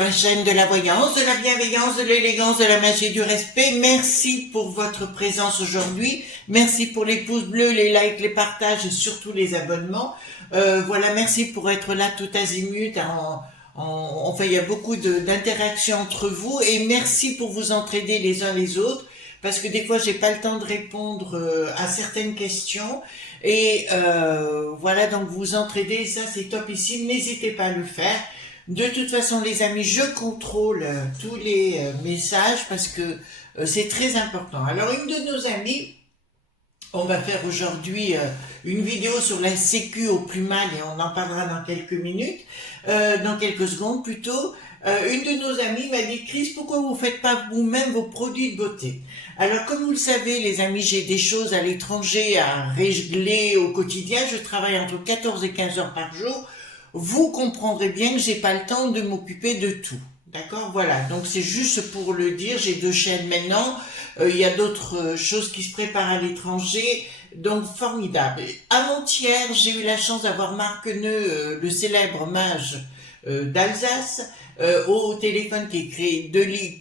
la chaîne de la voyance, de la bienveillance, de l'élégance, de la magie et du respect. Merci pour votre présence aujourd'hui. Merci pour les pouces bleus, les likes, les partages et surtout les abonnements. Voilà, merci pour être là tout azimut. Enfin, il y a beaucoup d'interactions entre vous et merci pour vous entraider les uns les autres. Parce que des fois, j'ai pas le temps de répondre à certaines questions. Et voilà, donc vous entraidez, ça c'est topissime. N'hésitez pas à le faire. De toute façon, les amis, je contrôle tous les messages parce que c'est très important. Alors, une de nos amies, on va faire aujourd'hui une vidéo sur la sécu au plus mal et on en parlera dans quelques minutes, dans quelques secondes plutôt. Une de nos amies m'a dit: Chris, pourquoi vous faites pas vous-même vos produits de beauté? Alors, comme vous le savez, les amis, j'ai des choses à l'étranger à régler au quotidien. Je travaille entre 14 et 15 heures par jour. Vous comprendrez bien que j'ai pas le temps de m'occuper de tout. D'accord, voilà. Donc c'est juste pour le dire. J'ai 2 chaînes maintenant. Il y a d'autres choses qui se préparent à l'étranger. Donc formidable. Avant-hier, j'ai eu la chance d'avoir Marc Neu, le célèbre mage d'Alsace, au téléphone qui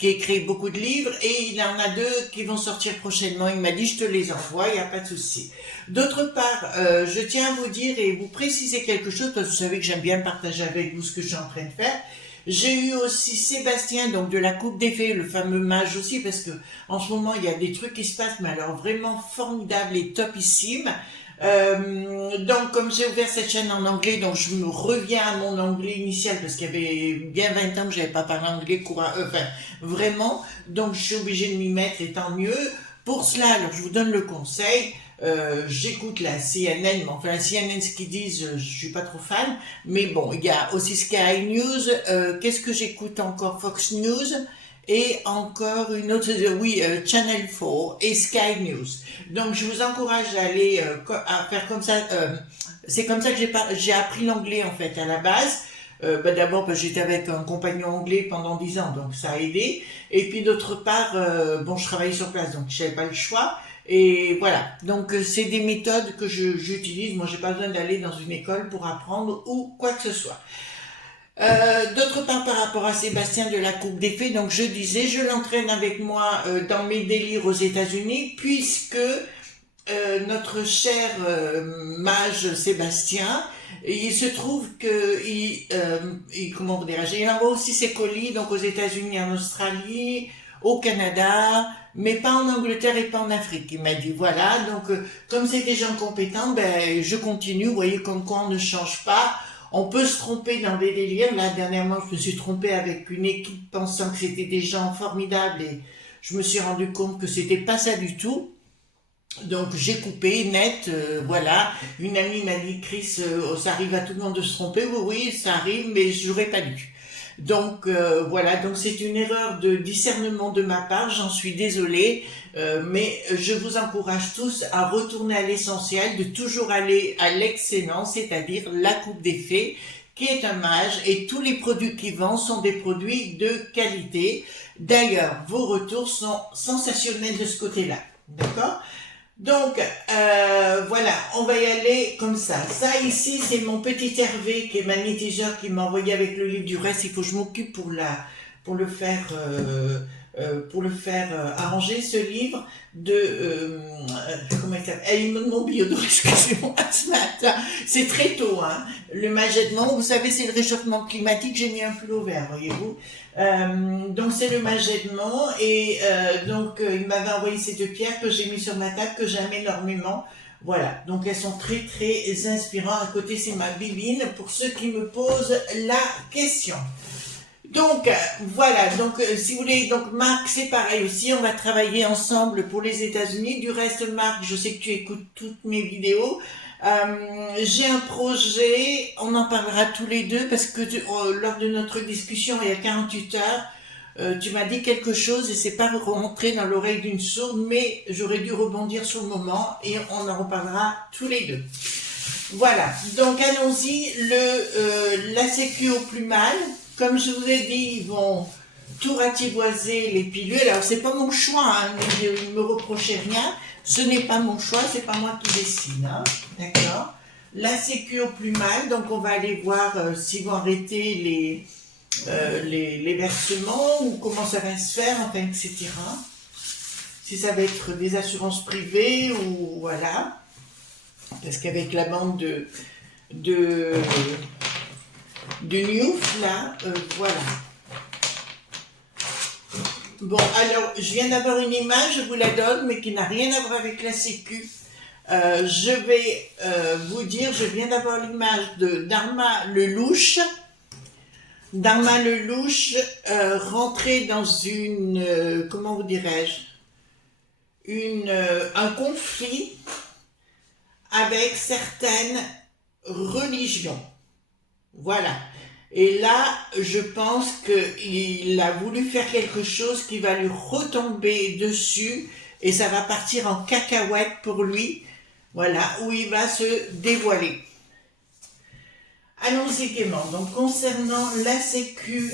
écrit beaucoup de livres et il en a 2 qui vont sortir prochainement. Il m'a dit: je te les envoie, il n'y a pas de souci. D'autre part, je tiens à vous dire et vous préciser quelque chose parce que vous savez que j'aime bien partager avec vous ce que je suis en train de faire. J'ai eu aussi Sébastien, donc de la Coupe des Fées, le fameux mage aussi, parce que en ce moment il y a des trucs qui se passent, mais alors vraiment formidables et topissimes. Donc comme j'ai ouvert cette chaîne en anglais, donc je me reviens à mon anglais initial parce qu'il y avait bien 20 ans que j'avais pas parlé anglais enfin vraiment, donc je suis obligée de m'y mettre et tant mieux. Pour cela, alors je vous donne le conseil. J'écoute la CNN, mais enfin la CNN, ce qu'ils disent, je suis pas trop fan, mais bon, il y a aussi Sky News. Qu'est-ce que j'écoute encore? Fox News et encore une autre, Channel 4 et Sky News. Donc je vous encourage à aller à faire comme ça. C'est comme ça que j'ai appris l'anglais en fait à la base. D'abord parce que j'étais avec un compagnon anglais pendant 10 ans, donc ça a aidé. Et puis d'autre part, bon, je travaillais sur place, donc j'avais pas le choix. Et voilà, donc c'est des méthodes que j'utilise. Moi, j'ai pas besoin d'aller dans une école pour apprendre ou quoi que ce soit. D'autre part, par rapport à Sébastien de la Coupe des Fées, donc je disais, je l'entraîne avec moi dans mes délires aux États-Unis, puisque notre cher mage Sébastien, il se trouve que comment dirais-je, il envoie aussi ses colis donc aux États-Unis, en Australie, au Canada, mais pas en Angleterre et pas en Afrique. Il m'a dit voilà, donc comme c'est des gens compétents, ben je continue. Vous voyez comme quoi on ne change pas. On peut se tromper dans des délires. Là, dernièrement, je me suis trompée avec une équipe pensant que c'était des gens formidables et je me suis rendu compte que c'était pas ça du tout. Donc j'ai coupé net, voilà. Une amie m'a dit: Chris, ça arrive à tout le monde de se tromper. Oui, ça arrive, mais j'aurais pas dû. Donc voilà, donc c'est une erreur de discernement de ma part, j'en suis désolée, mais je vous encourage tous à retourner à l'essentiel, de toujours aller à l'excellence, c'est-à-dire la Coupe des Fées, qui est un mage, et tous les produits qu'il vend sont des produits de qualité. D'ailleurs, vos retours sont sensationnels de ce côté-là, d'accord? Donc, voilà, on va y aller comme ça. Ça ici, c'est mon petit Hervé qui est magnétiseur qui m'a envoyé avec le livre. Du reste, il faut que je m'occupe pour le faire arranger ce livre de comment il s'appelle, il me demande mon biodore, excusez-moi ce matin, c'est très tôt, hein. Le magètement, vous savez, c'est le réchauffement climatique, j'ai mis un pull vert, voyez-vous. Donc c'est le magètement et donc il m'avait envoyé ces 2 pierres que j'ai mis sur ma table, que j'aime énormément. Voilà, donc elles sont très très inspirantes. À côté, c'est ma bibine pour ceux qui me posent la question. Donc voilà, donc si vous voulez, donc Marc, c'est pareil aussi, on va travailler ensemble pour les États-Unis. Du reste, Marc, je sais que tu écoutes toutes mes vidéos. J'ai un projet, on en parlera tous les deux parce que lors de notre discussion il y a 48 heures, tu m'as dit quelque chose et c'est pas rentré dans l'oreille d'une sourde, mais j'aurais dû rebondir sur le moment et on en reparlera tous les deux. Voilà, donc allons-y, la sécu au plus mal. Comme je vous ai dit, ils vont tout ratiboiser les pilules. Alors c'est pas mon choix, hein, ne me reprochez rien. Ce n'est pas mon choix, c'est pas moi qui décide, hein, d'accord. La sécu au plus mal, donc on va aller voir s'ils vont arrêter les versements ou comment ça va se faire, enfin, etc. Si ça va être des assurances privées ou voilà. Parce qu'avec la bande de Newf, là, voilà. Bon, alors, je viens d'avoir une image, je vous la donne, mais qui n'a rien à voir avec la Sécu. Je vais vous dire, je viens d'avoir l'image de Dharma Lelouch. Dharma Lelouch rentrer dans une, comment vous dirais-je, un conflit avec certaines religions. Voilà. Et là, je pense qu'il a voulu faire quelque chose qui va lui retomber dessus et ça va partir en cacahuète pour lui. Voilà, où il va se dévoiler. Allons-y gaiement. Donc, concernant la Sécu,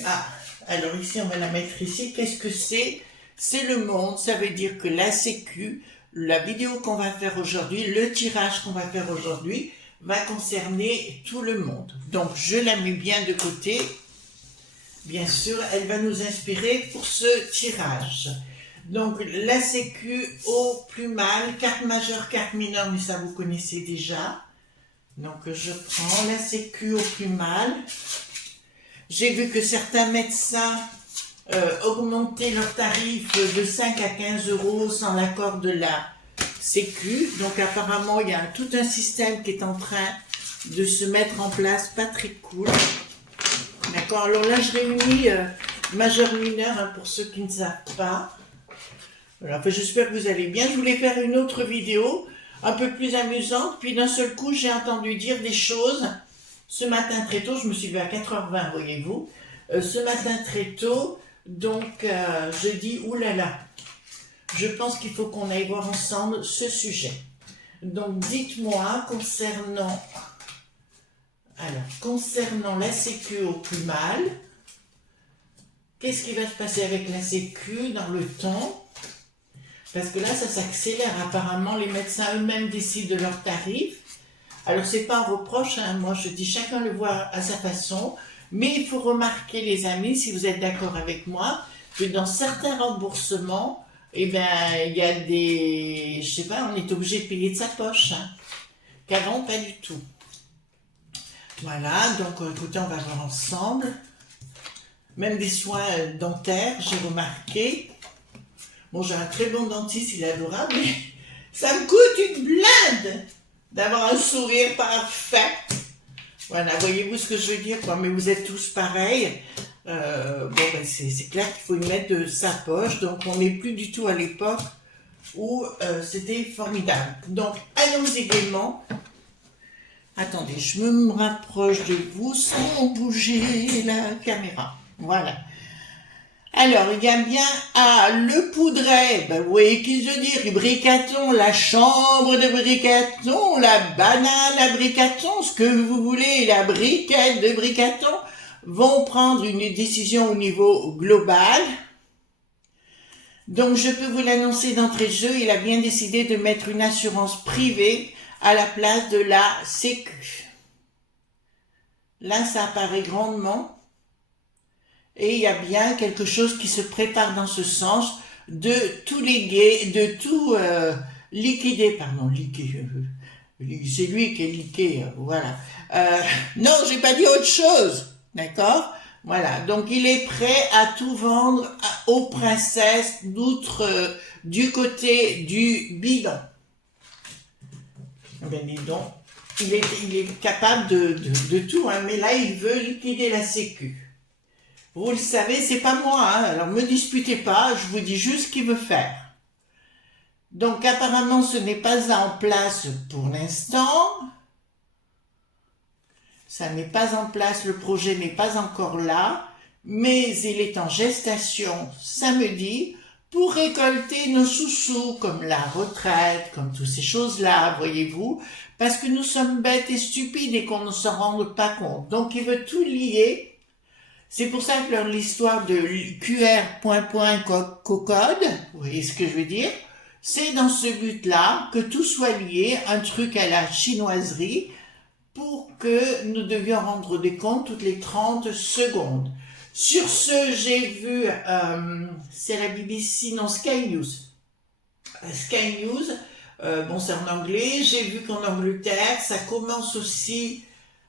alors ici, on va la mettre ici. Qu'est-ce que c'est? C'est le monde. Ça veut dire que la Sécu, la vidéo qu'on va faire aujourd'hui, le tirage qu'on va faire aujourd'hui, va concerner tout le monde. Donc, je la mets bien de côté. Bien sûr, elle va nous inspirer pour ce tirage. Donc, la Sécu au plus mal, carte majeure, carte mineure, mais ça vous connaissez déjà. Donc, je prends la Sécu au plus mal. J'ai vu que certains médecins augmentaient leurs tarifs de 5 à 15 euros sans l'accord de la Sécu. Donc, apparemment, il y a tout un système qui est en train de se mettre en place, pas très cool. D'accord, alors là, je réunis majeur, mineur, hein, pour ceux qui ne savent pas. Voilà, enfin, j'espère que vous allez bien. Je voulais faire une autre vidéo, un peu plus amusante, puis d'un seul coup, j'ai entendu dire des choses. Ce matin très tôt, je me suis levée à 4h20, voyez-vous. Ce matin très tôt, donc, je dis, oulala, je pense qu'il faut qu'on aille voir ensemble ce sujet. Donc, dites-moi, concernant la Sécu au plus mal, qu'est-ce qui va se passer avec la Sécu dans le temps? Parce que là, ça s'accélère. Apparemment, les médecins eux-mêmes décident de leurs tarifs. Alors, c'est pas un reproche, hein. Moi, je dis chacun le voit à sa façon. Mais il faut remarquer, les amis, si vous êtes d'accord avec moi, que dans certains remboursements, eh ben, il y a des... Je sais pas, on est obligé de payer de sa poche. Hein. Qu'avant, pas du tout. Voilà, donc, écoutez, on va voir ensemble. Même des soins dentaires, j'ai remarqué. Bon, j'ai un très bon dentiste, il est adorable, mais ça me coûte une blinde d'avoir un sourire parfait. Voilà, voyez-vous ce que je veux dire, quoi. Mais vous êtes tous pareils. Bon, ben, c'est clair qu'il faut y mettre de sa poche. Donc, on n'est plus du tout à l'époque où c'était formidable. Donc, allons-y gaiement. Attendez, je me rapproche de vous sans bouger la caméra. Voilà. Alors, il y a bien le Poudret, ben, vous voyez qui je dis, Bricaton, la chambre de Bricaton, la banane à Bricaton, ce que vous voulez, la briquette de Bricaton, vont prendre une décision au niveau global. Donc, je peux vous l'annoncer d'entrée de jeu, il a bien décidé de mettre une assurance privée à la place de la Sécu. Là, ça apparaît grandement. Et il y a bien quelque chose qui se prépare dans ce sens de tout léguer, de tout liquider, pardon, c'est lui qui est liqué, voilà. Non, j'ai pas dit autre chose, d'accord? Voilà, donc il est prêt à tout vendre aux princesses d'outre, du côté du bidon. Ben dis donc, il est capable de tout, hein, mais là il veut liquider la Sécu. Vous le savez, c'est pas moi, hein, alors me disputez pas, je vous dis juste ce qu'il veut faire. Donc apparemment ce n'est pas en place pour l'instant. Ça n'est pas en place, le projet n'est pas encore là, mais il est en gestation samedi pour récolter nos sous-sous, comme la retraite, comme toutes ces choses-là, voyez-vous, parce que nous sommes bêtes et stupides et qu'on ne s'en rende pas compte. Donc il veut tout lier. C'est pour ça que l'histoire de QR... vous voyez ce que je veux dire? C'est dans ce but-là que tout soit lié, un truc à la chinoiserie, pour que nous devions rendre des comptes toutes les 30 secondes. Sur ce, j'ai vu, c'est la BBC, non, Sky News. Sky News, bon, c'est en anglais. J'ai vu qu'en Angleterre, ça commence aussi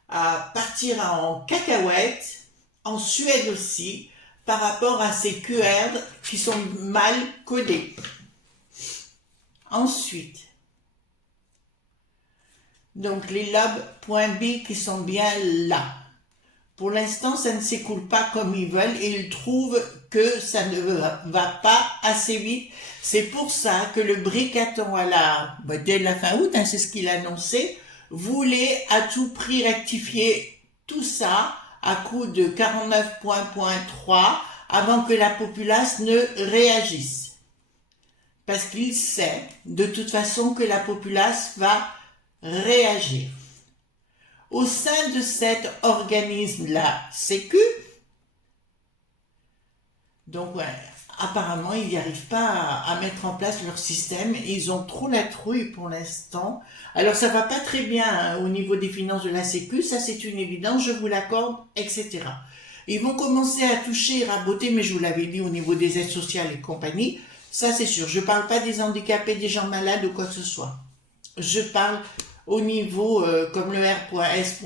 à partir en cacahuète, en Suède aussi, par rapport à ces QR qui sont mal codés. Ensuite, donc les lobes.b qui sont bien là. Pour l'instant, ça ne s'écoule pas comme ils veulent et ils trouvent que ça ne va pas assez vite. C'est pour ça que le Bricaton dès la fin août, c'est ce qu'il a annoncé, voulait à tout prix rectifier tout ça à coup de 49.3 avant que la populace ne réagisse. Parce qu'il sait de toute façon que la populace va réagir. Au sein de cet organisme, la Sécu, donc apparemment ils n'y arrivent pas à mettre en place leur système, ils ont trop la trouille pour l'instant. Alors ça va pas très bien au niveau des finances de la Sécu, ça c'est une évidence, je vous l'accorde, etc. Ils vont commencer à toucher et raboter, mais je vous l'avais dit au niveau des aides sociales et compagnie, ça c'est sûr. Je parle pas des handicapés, des gens malades ou quoi que ce soit. Je parle au niveau comme le R.S.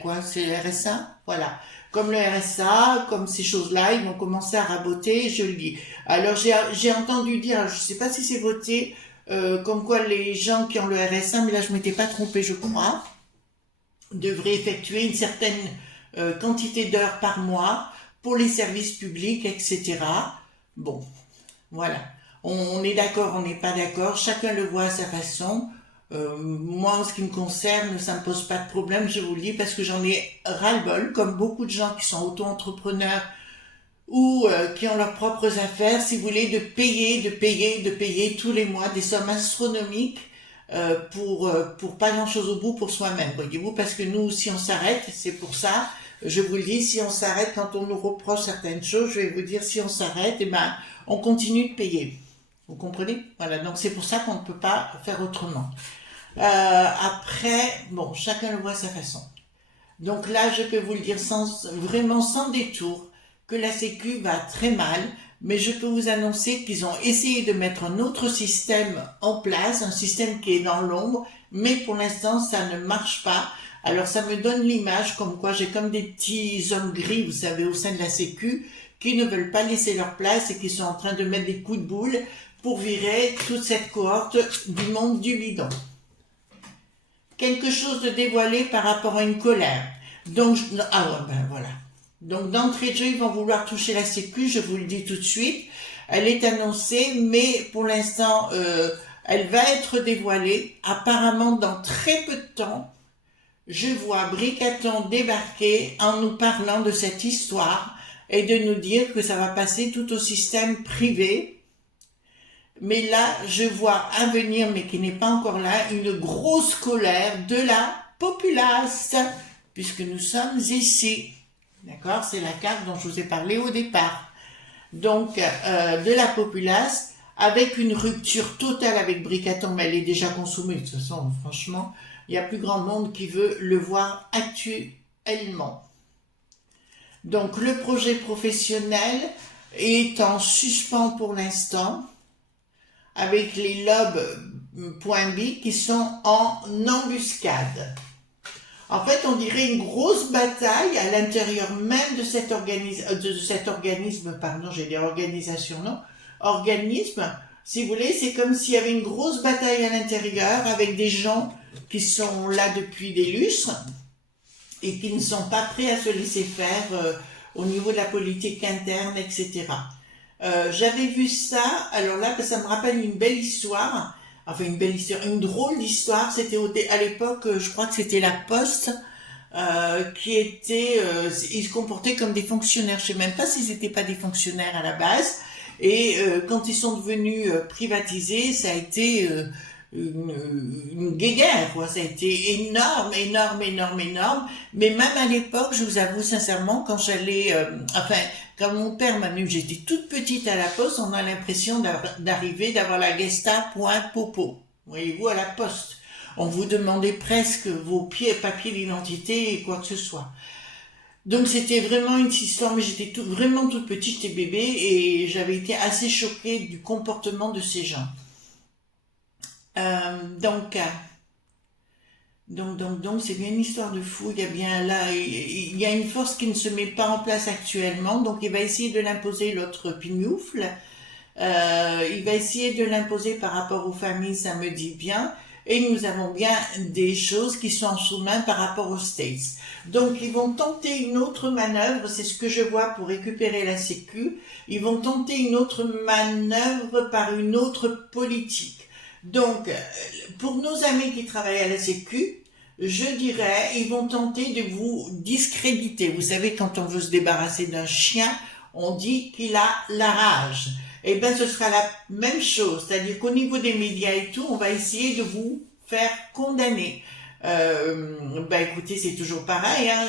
quoi, c'est le RSA, voilà. Comme le RSA, comme ces choses-là, ils vont commencer à raboter, je le dis. Alors j'ai entendu dire, je sais pas si c'est voté, comme quoi les gens qui ont le RSA, mais là je m'étais pas trompée, je crois, devraient effectuer une certaine quantité d'heures par mois pour les services publics, etc. Bon, voilà. On est d'accord, on n'est pas d'accord, chacun le voit à sa façon. Moi, en ce qui me concerne, ça me pose pas de problème, je vous le dis, parce que j'en ai ras-le-bol, comme beaucoup de gens qui sont auto-entrepreneurs ou qui ont leurs propres affaires, si vous voulez, de payer tous les mois des sommes astronomiques pour pas grand-chose au bout pour soi-même, voyez-vous, parce que nous, si on s'arrête, c'est pour ça, je vous le dis, si on s'arrête, quand on nous reproche certaines choses, je vais vous dire, si on s'arrête, eh ben, on continue de payer. Vous comprenez? Voilà, donc c'est pour ça qu'on ne peut pas faire autrement. Après, bon, chacun le voit à sa façon. Donc là, je peux vous le dire vraiment sans détour, que la Sécu va très mal, mais je peux vous annoncer qu'ils ont essayé de mettre un autre système en place, un système qui est dans l'ombre, mais pour l'instant, ça ne marche pas. Alors ça me donne l'image comme quoi j'ai comme des petits hommes gris, vous savez, au sein de la Sécu, qui ne veulent pas laisser leur place et qui sont en train de mettre des coups de boule pour virer toute cette cohorte du monde du bidon. Quelque chose de dévoilé par rapport à une colère. Donc, voilà. Donc, d'entrée de jeu, ils vont vouloir toucher la Sécu, je vous le dis tout de suite. Elle est annoncée, mais pour l'instant, elle va être dévoilée. Apparemment, dans très peu de temps, je vois Bricaton débarquer en nous parlant de cette histoire et de nous dire que ça va passer tout au système privé. Mais là, je vois à venir, mais qui n'est pas encore là, une grosse colère de la populace, puisque nous sommes ici. D'accord? C'est la carte dont je vous ai parlé au départ. Donc, de la populace, avec une rupture totale avec Bricaton, mais elle est déjà consommée. De toute façon, franchement, il y a plus grand monde qui veut le voir actuellement. Donc, le projet professionnel est en suspens pour l'instant, avec les lobes.b qui sont en embuscade. En fait, on dirait une grosse bataille à l'intérieur même de cet organisme, pardon, j'ai dit organisation, non, organisme, si vous voulez, c'est comme s'il y avait une grosse bataille à l'intérieur avec des gens qui sont là depuis des lustres et qui ne sont pas prêts à se laisser faire au niveau de la politique interne, etc. J'avais vu ça, alors là, ça me rappelle une belle histoire, enfin une belle histoire, une drôle d'histoire, c'était à l'époque, je crois que c'était la Poste, qui était, ils se comportaient comme des fonctionnaires, je sais même pas s'ils n'étaient pas des fonctionnaires à la base, et quand ils sont devenus privatisés, ça a été une guéguerre, quoi. Ça a été énorme, mais même à l'époque, je vous avoue sincèrement, quand j'allais, quand mon père m'a mis, j'étais toute petite à la poste, on a l'impression d'avoir la Gesta.popo. Voyez-vous, à la poste. On vous demandait presque vos papiers d'identité et quoi que ce soit. Donc c'était vraiment une histoire, mais j'étais vraiment toute petite, j'étais bébé, et j'avais été assez choquée du comportement de ces gens. Euh, donc, euh, donc, c'est bien une histoire de fou. Il y a bien là, il y a une force qui ne se met pas en place actuellement, donc il va essayer de l'imposer l'autre pignoufle. Il va essayer de l'imposer par rapport aux familles, ça me dit bien. Et nous avons bien des choses qui sont en sous-main par rapport aux States. Donc, ils vont tenter une autre manœuvre, c'est ce que je vois pour récupérer la Sécu. Ils vont tenter une autre manœuvre par une autre politique. Donc, pour nos amis qui travaillent à la Sécu, je dirais, ils vont tenter de vous discréditer. Vous savez, quand on veut se débarrasser d'un chien, on dit qu'il a la rage. Eh bien, ce sera la même chose. C'est-à-dire qu'au niveau des médias et tout, on va essayer de vous faire condamner. Écoutez, c'est toujours pareil. Hein,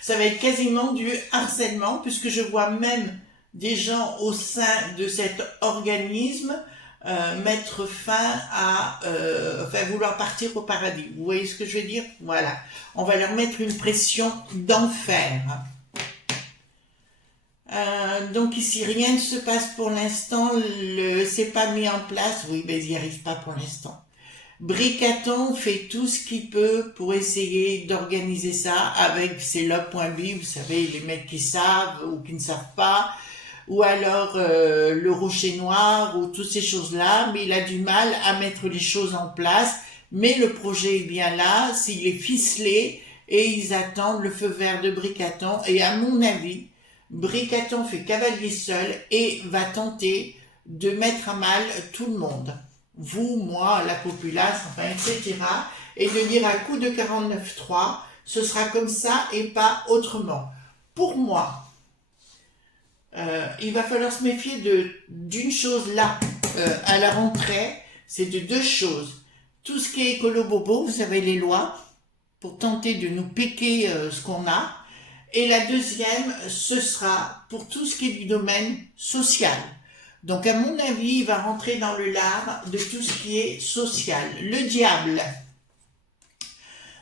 ça va être quasiment du harcèlement, puisque je vois même des gens au sein de cet organisme mettre fin à vouloir partir au paradis. Vous voyez ce que je veux dire? Voilà. On va leur mettre une pression d'enfer. Donc ici, rien ne se passe pour l'instant, c'est pas mis en place, oui, mais ils n'y arrivent pas pour l'instant. Bricaton fait tout ce qu'il peut pour essayer d'organiser ça avec ses logs.b, vous savez, les mecs qui savent ou qui ne savent pas, ou alors le rocher noir, ou toutes ces choses-là, mais il a du mal à mettre les choses en place, mais le projet est bien là, s'il est ficelé, et ils attendent le feu vert de Bricaton, et à mon avis, Bricaton fait cavalier seul et va tenter de mettre à mal tout le monde. Vous, moi, la populace, enfin, etc. Et de dire à coup de 49.3, ce sera comme ça et pas autrement. Pour moi, il va falloir se méfier d'une chose là, à la rentrée, c'est de deux choses. Tout ce qui est écolo-bobo, vous savez, les lois, pour tenter de nous piquer ce qu'on a. Et la deuxième, ce sera pour tout ce qui est du domaine social. Donc, à mon avis, il va rentrer dans le lard de tout ce qui est social. Le diable.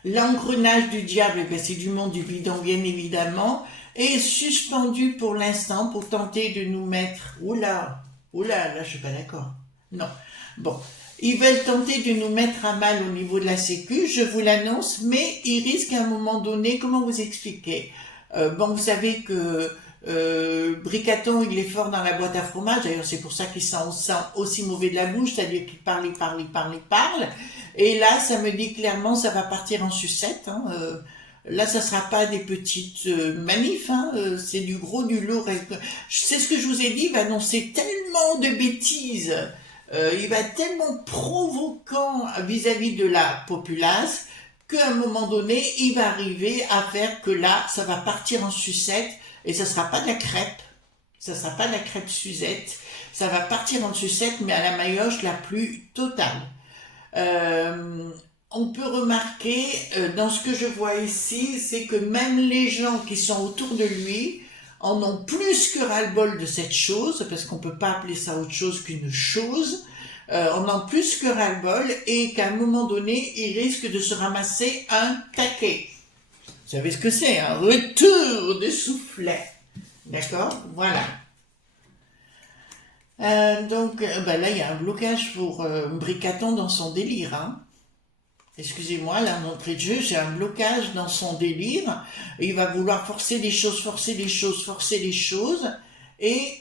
L'engrenage du diable, c'est du monde du bidon, bien évidemment, est suspendu pour l'instant pour tenter de nous mettre... Là, je suis pas d'accord. Non. Bon. Ils veulent tenter de nous mettre à mal au niveau de la Sécu, je vous l'annonce, mais ils risquent à un moment donné, comment vous expliquer? Vous savez que Bricaton, il est fort dans la boîte à fromage, d'ailleurs c'est pour ça qu'il sent aussi mauvais de la bouche, c'est-à-dire qu'il parle, et là ça me dit clairement ça va partir en sucette, hein, là ça sera pas des petites manifs, hein, c'est du gros, du lourd, c'est ce que je vous ai dit, il va annoncer tellement de bêtises, il va être tellement provoquant vis-à-vis de la populace, qu'à un moment donné, il va arriver à faire que là, ça va partir en sucette, et ça sera pas de la crêpe, ça sera pas de la crêpe Suzette, ça va partir en sucette, mais à la maillotche la plus totale. On peut remarquer, dans ce que je vois ici, c'est que même les gens qui sont autour de lui en ont plus que ras-le-bol de cette chose, parce qu'on peut pas appeler ça autre chose qu'une chose, on en plus que ras-le-bol, et qu'à un moment donné, il risque de se ramasser un taquet. Vous savez ce que c'est, un retour de soufflet. D'accord? Voilà. Là, il y a un blocage pour Bricaton dans son délire. Hein. Excusez-moi, là, d'entrée de jeu, j'ai un blocage dans son délire. Il va vouloir forcer les choses. Et,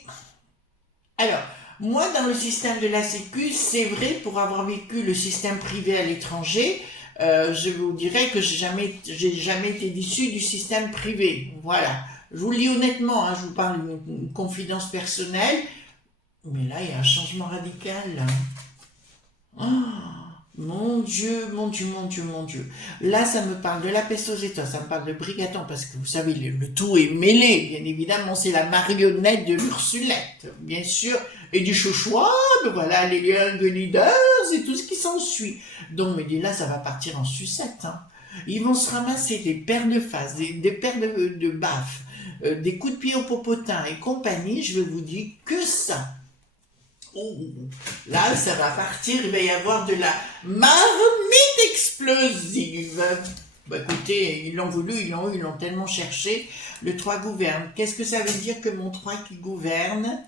alors... Moi, dans le système de la Sécu, c'est vrai, pour avoir vécu le système privé à l'étranger, je vous dirais que j'ai jamais été déçu du système privé. Voilà. Je vous le dis honnêtement, hein, je vous parle d'une confidence personnelle, mais là, il y a un changement radical. Là. Oh, mon Dieu. Là, ça me parle de la peste aux États, ça me parle de Bricaton, parce que vous savez, le tout est mêlé, bien évidemment, c'est la marionnette de l'Ursulette, bien sûr, et du Chouchouab, voilà, les Young Leaders, et tout ce qui s'ensuit. Donc, mais là, ça va partir en sucette, hein. Ils vont se ramasser des paires de faces, des paires de baffes, des coups de pied au popotin et compagnie, je vais vous dire que ça. Oh, là, ça va partir, il va y avoir de la marmite explosive. Bah écoutez, ils l'ont voulu, ils l'ont eu, ils l'ont tellement cherché. Le 3 gouverne. Qu'est-ce que ça veut dire que mon 3 qui gouverne?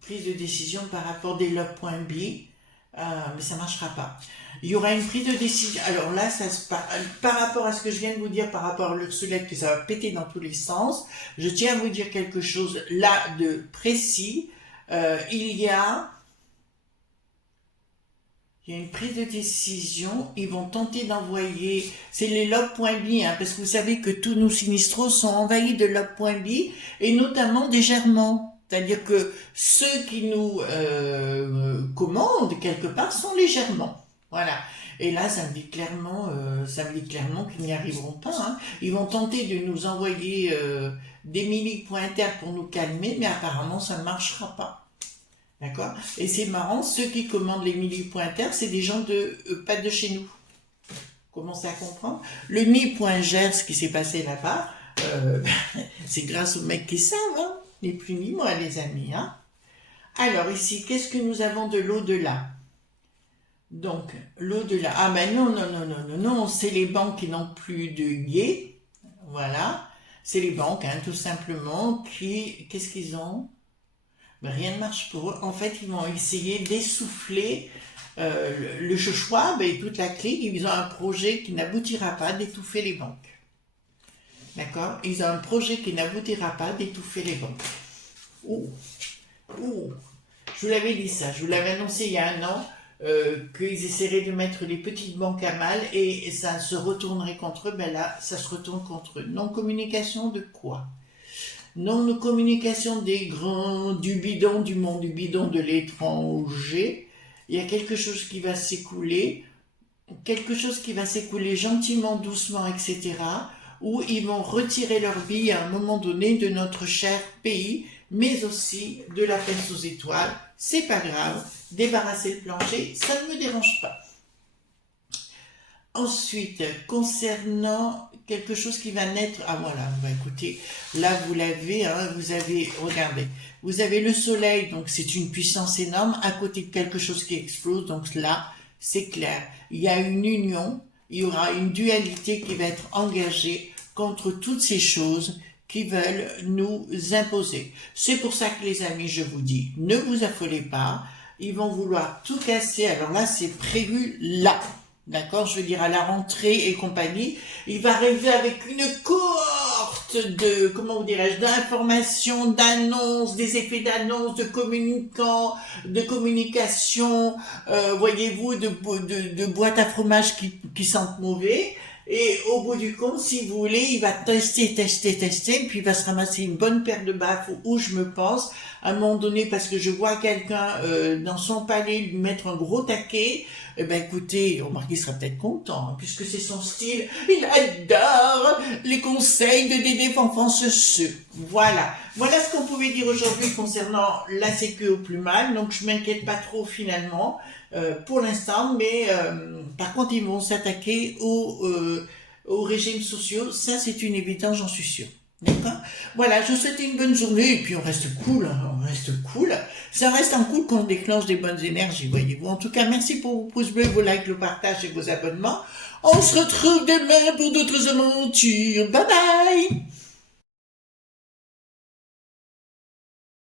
Prise de décision par rapport des lob.b, mais ça ne marchera pas. Il y aura une prise de décision. Alors là, ça se par rapport à ce que je viens de vous dire, par rapport à l'Ursulette, que ça va péter dans tous les sens, je tiens à vous dire quelque chose là de précis. Il y a une prise de décision, ils vont tenter d'envoyer, c'est les lob.b, hein, parce que vous savez que tous nos sinistraux sont envahis de lob.b, et notamment des germans. C'est-à-dire que ceux qui nous commandent quelque part sont les germans. Voilà. Et là, ça me dit clairement qu'ils n'y arriveront pas. Hein. Ils vont tenter de nous envoyer des mili.inter pour nous calmer, mais apparemment, ça ne marchera pas. D'accord? Et c'est marrant, ceux qui commandent les mili.inter, c'est des gens pas de chez nous. Commencez à comprendre. Le ni.gers, ce qui s'est passé là-bas, c'est grâce aux mecs qui savent, hein. Ni plus ni moins, les amis. Hein. Alors, ici, qu'est-ce que nous avons de l'au-delà? Donc, l'au-delà. Ah, ben non, c'est les banques qui n'ont plus de guet. Voilà. C'est les banques, hein, tout simplement, qui... Qu'est-ce qu'ils ont? Ben, rien ne marche pour eux. En fait, ils vont essayer d'essouffler le Schwab et toute la clique. Ils ont un projet qui n'aboutira pas d'étouffer les banques. D'accord? Ils ont un projet qui n'aboutira pas d'étouffer les banques. Ouh. Je vous l'avais dit ça, je vous l'avais annoncé il y a un an, qu'ils essaieraient de mettre les petites banques à mal et ça se retournerait contre eux. Ben là, ça se retourne contre eux. Non-communication de quoi? Non-communication des grands, du bidon du monde, du bidon de l'étranger. Il y a quelque chose qui va s'écouler, gentiment, doucement, etc., où ils vont retirer leur bille à un moment donné de notre cher pays, mais aussi de la peste aux étoiles. C'est pas grave, débarrasser le plancher, ça ne me dérange pas. Ensuite, concernant quelque chose qui va naître, ah voilà, bah écoutez, là vous l'avez, hein, regardez, vous avez le soleil, donc c'est une puissance énorme, à côté de quelque chose qui explose, donc là, c'est clair, il y a une union, il y aura une dualité qui va être engagée contre toutes ces choses qui veulent nous imposer. C'est pour ça que les amis, je vous dis, ne vous affolez pas, ils vont vouloir tout casser, alors là c'est prévu là, d'accord, je veux dire à la rentrée et compagnie, il va arriver avec une cohorte de, comment vous dirais-je, d'informations, d'annonces, des effets d'annonces, de communicants, de communication, voyez-vous, de boîtes à fromage qui sentent mauvais. Et au bout du compte, si vous voulez, il va tester, puis il va se ramasser une bonne paire de baffes où je me pense, à un moment donné, parce que je vois quelqu'un dans son palais lui mettre un gros taquet, eh ben écoutez, remarquez, il sera peut-être content, hein, puisque c'est son style, il adore les conseils de Dédé Fanfan-Ceux. Voilà ce qu'on pouvait dire aujourd'hui concernant la sécu au plus mal, donc je m'inquiète pas trop finalement, pour l'instant, mais par contre ils vont s'attaquer aux régimes sociaux, ça c'est une évidence, j'en suis sûre. D'accord? Voilà, je vous souhaite une bonne journée, et puis on reste cool, ça reste en cool quand on déclenche des bonnes énergies, voyez-vous. En tout cas, merci pour vos pouces bleus, vos likes, le partage et vos abonnements. On se retrouve demain pour d'autres aventures. Bye bye!